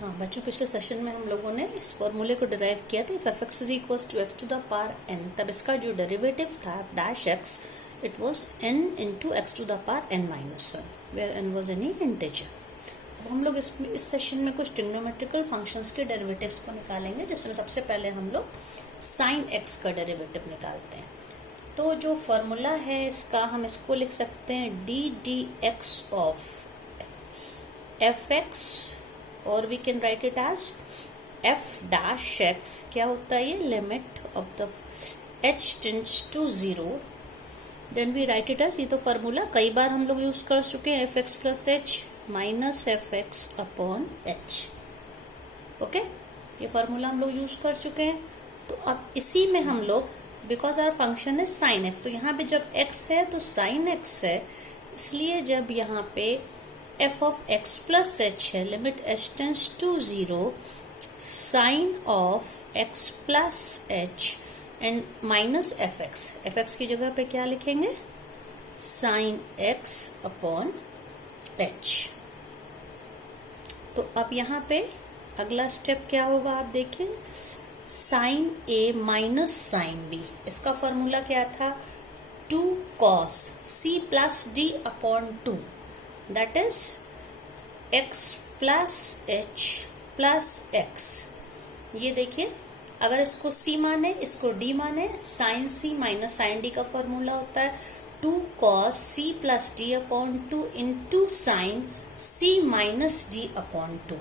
हाँ बच्चों, पिछले सेशन में हम लोगों ने इस फॉर्मूले को डिराइव किया था। If f x is equals to x to the power n, तब इसका जो डेरिवेटिव था dash x, it was n into x to the power n minus one, where n was any integer. अब हम लोग इस सेशन में कुछ ट्रिग्नोमेट्रिकल फंक्शंस के डेरिवेटिव्स को निकालेंगे, जिसमें सबसे पहले हम लोग साइन एक्स का डेरिवेटिव निकालते हैं। तो जो फॉर्मूला है इसका, हम इसको लिख सकते हैं D D x of F X, और we can write it as F dash X. क्या होता है ये? Limit of the H tends to zero, then we write it as, ये तो फॉर्मूला कई बार हम लोग यूज कर चुके हैं, F x plus h minus F x upon H. Okay, ये फॉर्मूला हम लोग यूज कर चुके हैं। तो अब इसी में हम लोग, बिकॉज आवर फंक्शन है साइन एक्स, तो यहाँ पे जब एक्स है तो साइन एक्स है, इसलिए जब यहाँ पे F of X plus H है, limit H tends to zero, sine of X plus H and minus F X की जगह पे क्या लिखेंगे? Sine X upon H. तो अब यहाँ पे अगला स्टेप क्या होगा, आप देखिए, sine a minus sine b. इसका फॉर्मूला क्या था? 2 cos c plus d upon 2, that is x plus h plus x. ये देखिए, अगर इसको c माने, इसको d माने, sine c minus sine d का फॉर्मूला होता है 2 cos c plus d upon 2 into sine c minus d upon 2।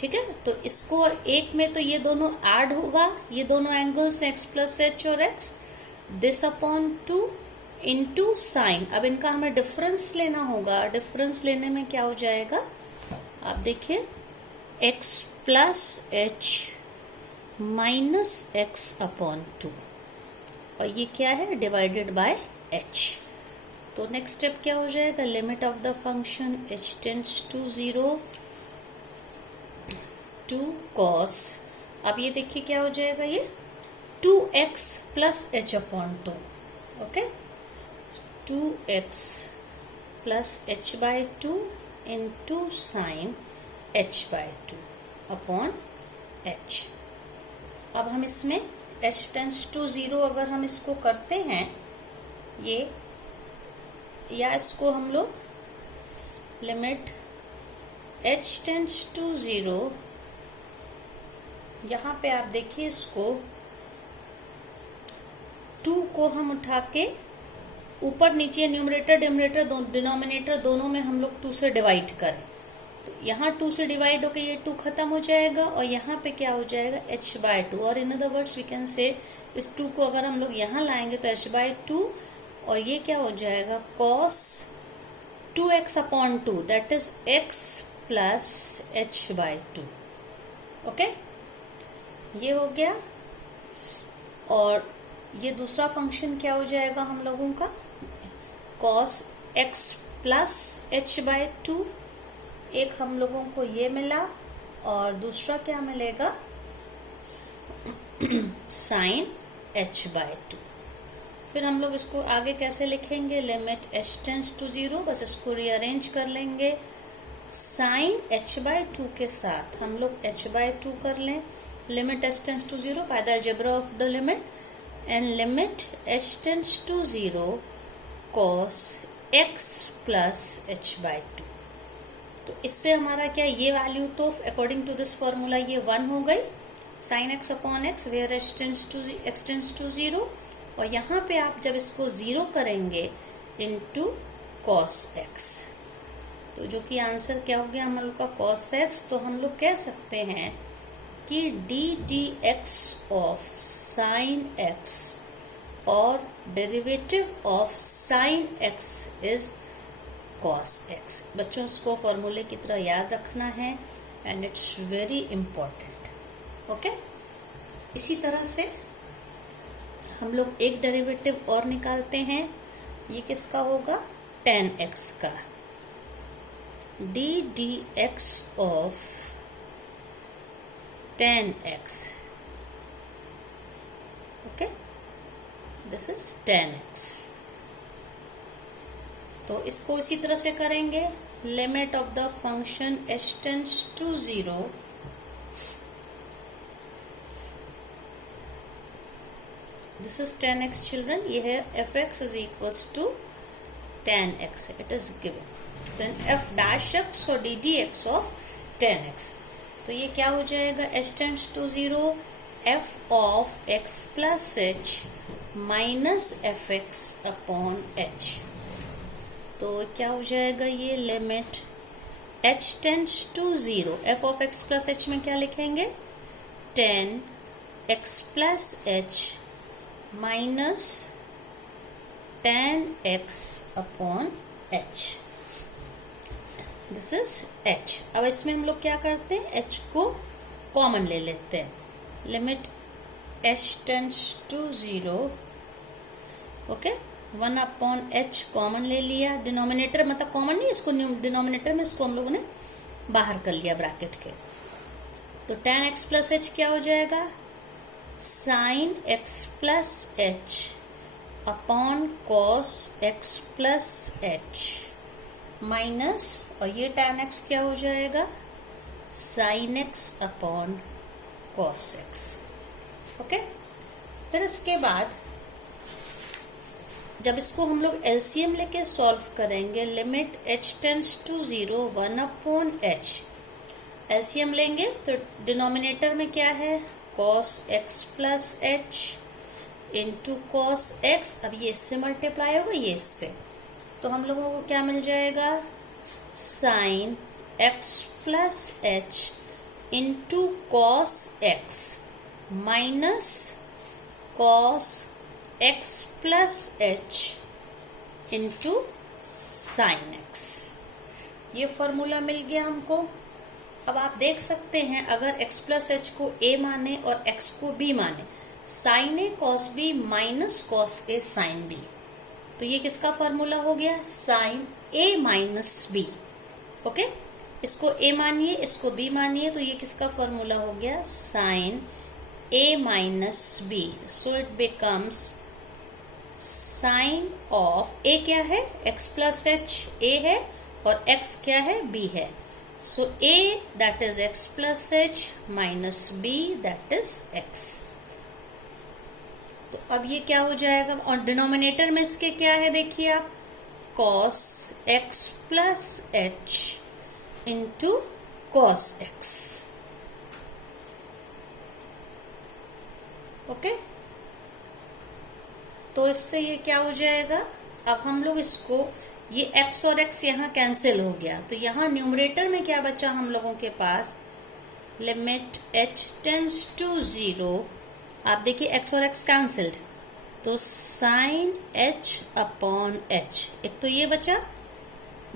ठीक है, तो इसको एक में तो ये दोनों ऐड होगा, ये दोनों एंगल्स x प्लस एच और x, this upon 2 into sign. अब इनका हमें डिफरेंस लेना होगा। डिफरेंस लेने में क्या हो जाएगा, आप देखिए, x plus h minus x upon 2, और ये क्या है? Divided by h। तो नेक्स्ट स्टेप क्या हो जाएगा? Limit of the function h tends to zero, 2 cos, अब ये देखिए क्या हो जाएगा, ये 2x plus h upon 2। Okay, 2x plus h by 2 into sine h by 2 upon h। अब हम इसमें h टेंड्स टू जीरो अगर हम इसको करते हैं ये, या इसको हम लोग limit h tends to zero, यहाँ पे आप देखिए, इसको 2 को हम उठा के ऊपर नीचे, न्यूमरेटर डिनोमिनेटर डिनोमिनेटर दोनों में हम लोग 2 से डिवाइड करें, तो यहाँ 2 से डिवाइड होकर ये 2 खत्म हो जाएगा, और यहाँ पे क्या हो जाएगा? h by 2। और in other words we can say, इस 2 को अगर हम लोग यहाँ लाएंगे तो h बाय 2, और ये क्या हो जाएगा? cos 2x upon 2, that is x plus h by 2। Okay, ये हो गया। और ये दूसरा फंक्शन क्या हो जाएगा हम लोगों का? cos x plus h by 2, एक हम लोगों को ये मिला, और दूसरा क्या मिलेगा? Sine h by 2। फिर हम लोग इसको आगे कैसे लिखेंगे? Limit h tends to zero, बस इसको रीअरेंज कर लेंगे। साइन h बाय 2 के साथ हम लोग h बाय 2 कर लें, limit h tends to zero by the algebra of the limit, and limit h tends to zero cos x plus h by 2। तो इससे हमारा क्या, ये वैल्यू तो अकॉर्डिंग टू दिस फॉर्मूला ये 1 हो गई, sine x upon x, where x tends to zero, और यहाँ पे आप जब इसको जीरो करेंगे इनटू cos x, तो जो कि आंसर क्या हो गया हम लोग का? cos x। तो हम लोग कह सकते हैं कि d D x of sine x और derivative of sine x is cos x। बच्चों, इसको फॉर्मूले की तरह याद रखना है, and it's very important. Okay, इसी तरह से हम लोग एक डेरिवेटिव और निकालते हैं। ये किसका होगा? tan x का। D D x of tan x, okay, this is tan x। तो इसको इसी तरह से करेंगे, limit of the function h tends to जीरो, this is tan x children, ये है fx is equals to tan x, it is given. Then f dash x और ddx ऑफ tan x. तो ये क्या हो जाएगा, h tends to 0, f of x plus h minus fx upon h. तो क्या हो जाएगा, ये limit h tends to 0, f of x plus h में क्या लिखेंगे, tan x plus h minus tan x upon h. This is h. अब इसमें हम लोग क्या करते हैं, h को कॉमन ले लेते हैं. Limit h tends to 0, okay, 1 upon h common ले लिया. डिनोमिनेटर मतलब कॉमन नहीं, इसको डिनोमिनेटर में इसको हम लोगों ने बाहर कर लिया ब्रैकेट के. तो tan x प्लस h क्या हो जाएगा, sin x plus h upon cos x plus h minus, और ये tan x क्या हो जाएगा, sin x upon cos x. Okay, फिर इसके बाद जब इसको हम लोग एलसीएम लेके सॉल्व करेंगे, limit h tends to 0, 1 upon h. LCM लेंगे तो डिनोमिनेटर में क्या है, cos x plus h into cos x. अब ये इससे मल्टीप्लाई होगा, ये इससे, तो हम लोगों को क्या मिल जाएगा, sin x plus h into cos x minus cos x plus h into sin x. ये फॉर्मूला मिल गया हमको. अब आप देख सकते हैं, अगर x प्लस h को a माने और x को b माने, sin a cos b minus cos a sin b, तो ये किसका फॉर्मूला हो गया, sin a minus b. Okay, इसको a मानिए, इसको b मानिए, तो ये किसका फॉर्मूला हो गया, sin a minus b. So it becomes sin of a क्या है, x प्लस h a है, और x क्या है, b है. सो a that is x plus h minus b that is x. तो अब ये क्या हो जाएगा, और डिनोमिनेटर में इसके क्या है, देखिए आप, cos x plus h into cos x. Okay, तो इससे ये क्या हो जाएगा, अब हम लोग इसको, ये x और x यहाँ कैंसिल हो गया, तो यहाँ न्यूमरेटर में क्या बचा हम लोगों के पास, लिमिट h टेंड्स टू 0. आप देखिए x और x कैंसिल्ड, तो sin h अपॉन h, एक तो ये बचा.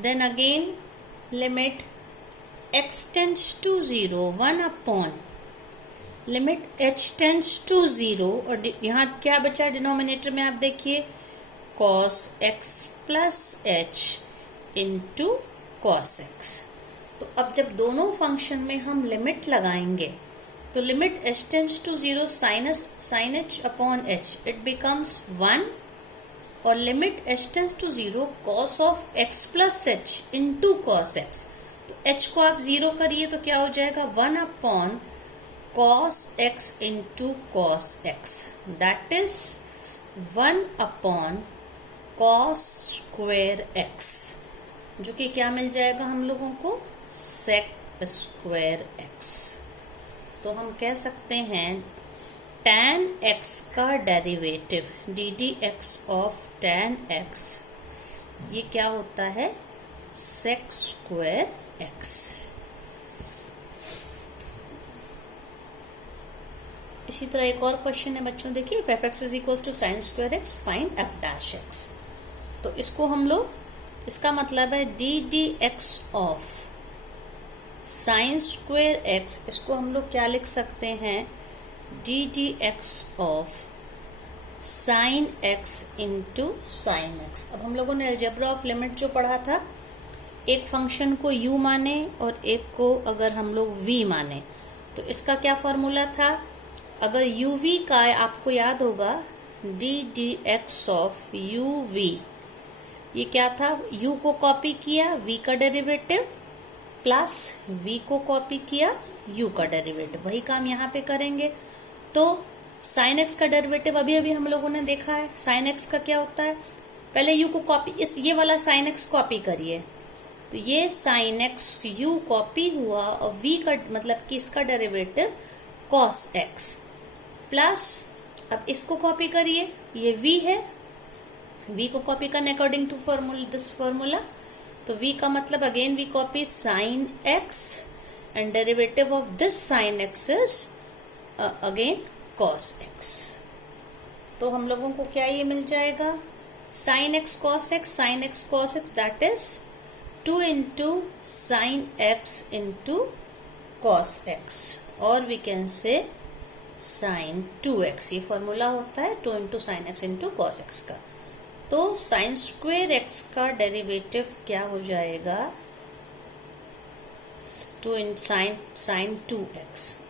Then again limit x tends to 0, 1 upon limit h tends to 0, और यहाँ क्या बचा डिनोमिनेटर में, आप देखिए cos x plus h into cos x. तो अब जब दोनों फंक्शन में हम लिमिट लगाएंगे, तो limit h tends to 0 sin h upon h, it becomes 1, और limit h tends to 0 cos of x plus h into cos x. तो h को आप 0 करिए तो क्या हो जाएगा, 1 upon cos x into cos x, that is 1 upon cos square x, जो कि क्या मिल जाएगा हम लोगों को, sec स्क्वेयर x. तो हम कह सकते हैं tan x का derivative ddx of tan x, ये क्या होता है, sec स्क्वेयर x. इसी तरह एक और क्वेश्चन है बच्चों, देखिए, if fx is equals to sin square x, find f dash x. तो इसको हम लोग, इसका मतलब है ddx of sine square x, इसको हम लोग क्या लिख सकते हैं, ddx of sine x into sine x. अब हम लोगों ने अलजेब्रा ऑफ लिमिट जो पढ़ा था, एक फंक्शन को u माने और एक को अगर हम लोग v माने, तो इसका क्या फॉर्मूला था, अगर uv का आपको याद होगा, ddx ऑफ uv, ये क्या था, u को कॉपी किया, v का डेरिवेटिव, प्लस v को कॉपी किया, u का डेरिवेटिव, वही काम यहाँ पे करेंगे. तो साइन एक्स का डेरिवेटिव अभी अभी हम लोगों ने देखा है। साइन एक्स का क्या होता है, पहले यू को कॉपी, इस ये वाला साइन एक्स कॉपी करिए, तो ये साइन एक्स यू कॉपी हुआ और वी का मतलब कि इसका डेरिवेटिव कॉस एक्स प्लस, अब इसको कॉपी करिए, ये v है, v को कॉपी करने according to formula, this formula, तो v का मतलब again v copy sine x and derivative of this sine x is again cos x। तो हम लोगों को क्या ये मिल जाएगा, sine x cos x, sine x cos x, that is 2 into sine x into cos x, और we can say sine 2x, ये फॉर्मूला होता है 2 into sine x into cos x का। तो साइन स्क्वेयर एक्स का derivative क्या हो जाएगा, 2 इन साइन 2x,